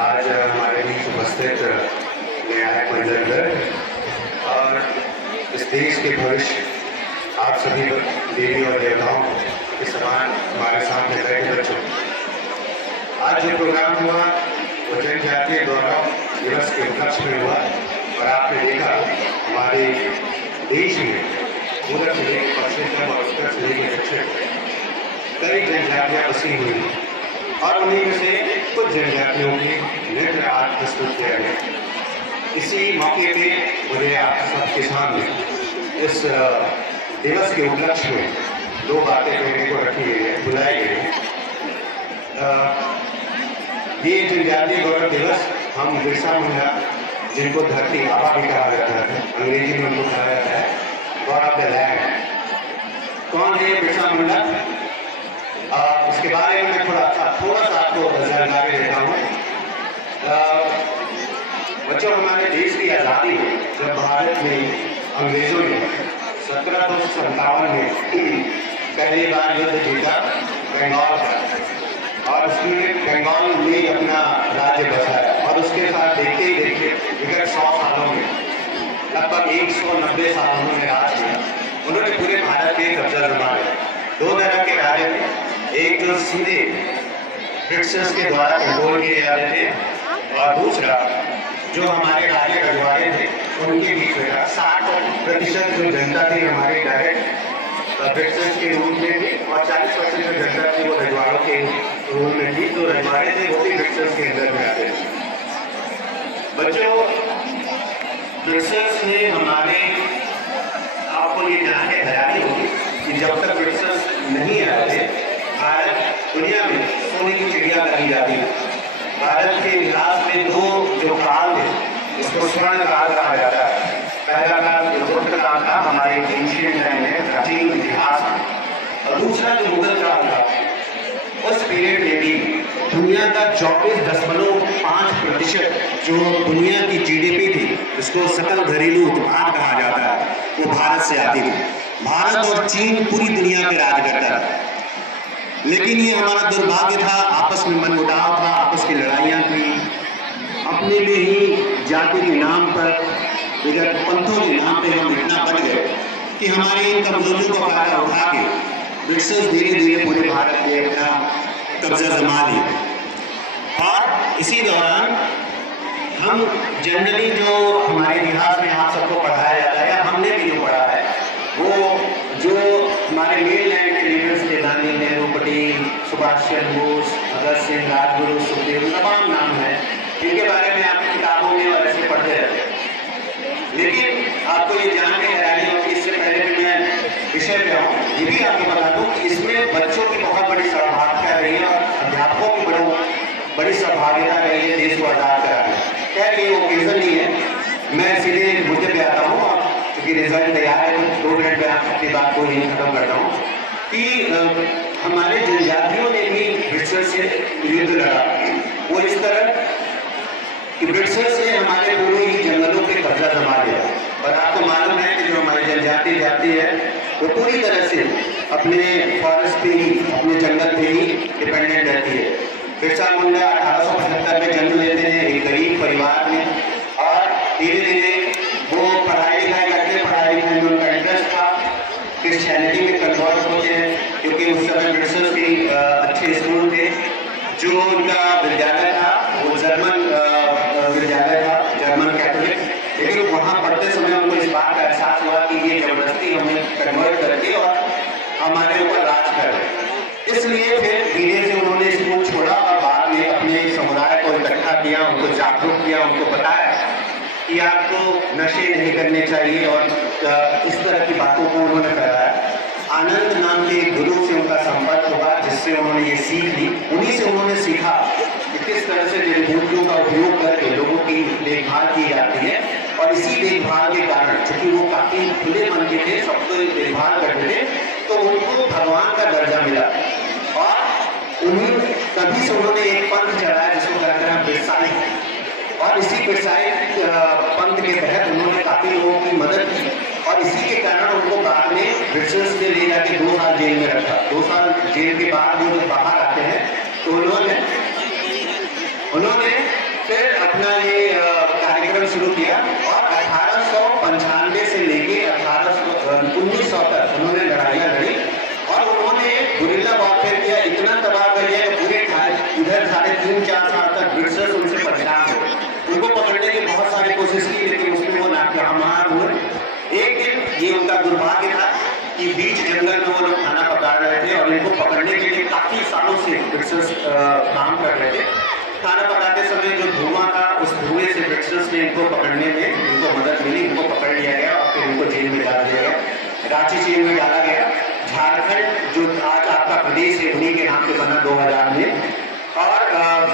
आज हमारे बीच उपस्थित न्यायिक मंडल और इस देश के भविष्य आप सभी देवी और देवताओं के समान हमारे सामने बैठे बच्चों, आज जो प्रोग्राम हुआ वो जनजातीय गौरव दिवस के उपलक्ष्य में हुआ और आपने देखा हमारे देश में पूर्व से लेकर पश्चिम और उत्तर से लेकर दक्षिण कई जनजातियाँ बसी हुई हैं और उन्हीं में से कुछ जनजातियों के नृत्य आज प्रस्तुत किया गया। इसी मौके पे मुझे आप सबके सामने इस दिवस के उपलक्ष्य में दो बातें कहने को रखी गई है, बुलाई गई है। ये जनजातीय गौरव दिवस हम बिरसा मुंडा, जिनको धरती आबा भी कहा जाता है, अंग्रेजी में उनको कहा जाता है गॉड ऑफ द लैंड। कौन है बिरसा मुंडा? इसके बारे में मैं थोड़ा सा आपको जानकारी देता हूँ। बच्चों, हमारे देश की आज़ादी में जब भारत में अंग्रेजों ने 1757 में पहली बार युद्ध जीता बंगाल का और उसमें बंगाल में अपना राज्य बसाया और उसके साथ देखते ही देखते विगत 100 सालों में लगभग 190 साल उन्होंने राज किया। उन्होंने पूरे भारत पे कब्जा जमा लिया। दो तरह के राज्य थे, एक जो सीधे ब्रिटिशर्स के द्वारा कंट्रोल किए जाते थे और दूसरा जो हमारे राज्य रजवाड़े थे उनके बीच में 60% जो जनता थी हमारे डायरेक्ट ब्रिटिशर्स के रूल में थी और 40% जो जनता थी वो रजवाड़ों के रूल में थी। जो रजवाड़े थे वो भी ब्रिटिशर्स के अंदर में आते थे। बच्चों, ब्रिटिशर्स ने हमारे, आपको ये जान के हैरानी होगी कि जब तक ब्रिटिशर्स नहीं आए थे भारत दुनिया में सोने की चिड़िया कही जाती है। भारत के इतिहास में दो जो काल थे उसको स्वर्ण काल कहा जाता है। पहला काल गुप्त काल था, हमारे एंशिएंट टाइम में, प्राचीन इतिहास में, और दूसरा जो मुगल काल था, उस पीरियड में भी दुनिया का 24.5% जो दुनिया की जीडीपी थी, उसको सकल घरेलू उत्पाद कहा जाता है, वो भारत से आती थी। भारत और चीन पूरी दुनिया पे राज करता था। लेकिन ये हमारा दुर्भाग्य था, आपस में मनमुटाव था, आपस की लड़ाइयाँ थी, अपने में ही जाति के नाम पर, विगत पंथों के नाम पे हम इतना बढ़ गए कि हमारे इन कमजोरियों का फायदा उठा के ब्रिटिशर्स धीरे धीरे पूरे भारत में अपना कब्जा जमा लिया। और इसी दौरान हम जनरली जो हमारे इतिहास में आप सबको पढ़ाया जाता है, हमने भी जो पढ़ा है, वो जो हमारे मेन लैंड के लीडर्स थे, गांधी, नेहरू, पटेल, सुभाष चंद्र बोस, भगत सिंह, राजगुरु, सुखदेव, तमाम नाम है, इनके बारे में आप किताबों में और ऐसे पढ़ते रहते हैं। लेकिन आपको ये जान के हैरानी होगी, इससे पहले कि मैं विषय पे आऊँ, ये भी आपको बता दूँ कि इसमें बच्चों की बहुत बड़ी सहभागिता रही है और अध्यापकों की बड़ी सहभागिता रही है देश को आज़ाद कराने। खैर ये ओकेजन नहीं है, मैं सीधे मुद्दे पे आता हूँ और क्योंकि रिजल्ट तैयार है तो 2 मिनट में आप अपनी बात को यही खत्म करता हूँ कि हमारे जनजातियों ने भी ब्रिटिशर्स से युद्ध लड़ा। वो इस तरह कि ब्रिटिशर्स ने हमारे पूरे ही जंगलों पे कब्जा जमा लिया और आपको मालूम है कि जो हमारी जनजाति जाति है वो पूरी तरह से अपने फॉरेस्ट पे ही, अपने जंगल पे ही डिपेंडेंट रहती है। बिरसा मुंडा 1875 में जन्म लेते हैं एक गरीब परिवार में और धीरे धीरे वो पढ़ाई लिखाई करते हैं। पढ़ाई लिखाई में उनका इंटरेस्ट था, क्रिश्चियनिटी में कन्वर्ट होते हैं क्योंकि उस समय ब्रिटिशर्स भी अच्छे स्कूल थे। जो उनका विद्यालय था वो जर्मन विद्यालय था, जर्मन कैथोलिक, लेकिन वहाँ पढ़ते समय उनको इस बात का एहसास हुआ कि ये जबरदस्ती हमें कन्वर्ट करके और हमारे ऊपर राज कर रहे। इसलिए फिर धीरे से उन्होंने स्कूल छोड़ा और बाद में अपने समुदाय को इकट्ठा किया, उनको जागरूक किया, उनको बताया कि आपको नशे नहीं करने चाहिए और इस तरह की बातों को उन्होंने फैलाया। आनंद नाम के एक गुरु से उनका संपर्क हुआ जिससे उन्होंने ये सीख ली। उन्हीं से उन्होंने सीखा कि किस तरह से जड़ी बूटियों का उपयोग करके लोगों की देखभाल की जाती है और इसी देखभाल के कारण, चूंकि वो काफी खुले मन के थे, सबको देखभाल करते थे, तो उनको भगवान का दर्जा मिला। और उन्हीं तभी से उन्होंने एक पंथ चलाया जिसको कहते हैं बिरसाई, और इसी बिरसाई पंथ के तहत उन्होंने काफी लोगों की मदद की और इसी के कारण उनको बाद में ब्रिटिशर्स ने ले जाके 2 साल जेल में रखा। 2 साल जेल के बाद वो जब बाहर आते हैं तो उन्होंने फिर अपना ये कार्यक्रम शुरू किया और 1895 से लेके 1900 तक उन्होंने लड़ाइयाँ लड़ी और उन्होंने गुरिल्ला वॉरफेयर किया, इतना तबाह कर दिया कि पूरे इधर 3.5-4 साल तक ब्रिटिशर्स उनसे परेशान हुए, उनको पकड़ने की बहुत सारी कोशिश की लेकिन उसमें वो नाकामयाब हुए। एक दिन ये उनका दुर्भाग्य था कि बीच जंगल में वो लोग खाना पका रहे थे और इनको पकड़ने के लिए काफी सालों से ब्रिटिशर्स काम कर रहे थे। खाना पकाते समय जो धुआं था उस धुएं से ब्रिटिशर्स ने इनको पकड़ने में इनको मदद मिली, इनको पकड़ लिया गया और फिर इनको जेल में डाल दिया गया, रांची जेल में डाला गया। झारखंड जो आज आपका प्रदेश है उन्हीं के नाम पे बना 2000 में और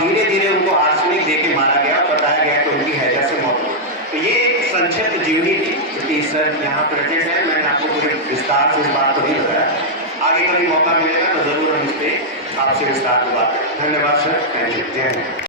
धीरे धीरे उनको आर्सेनिक दे के मारा गया, बताया गया कि उनकी हैजा से मौत हुई। तो ये एक संक्षिप्त जीवनी थी क्योंकि सर यहाँ प्रेजेंट है, मैंने आपको पूरे विस्तार से इस बात को नहीं बताया। आगे कभी मौका मिलेगा तो जरूर हम इस पर आपसे विस्तार में बात करें। धन्यवाद सर, थैंक यू, जय हिंद।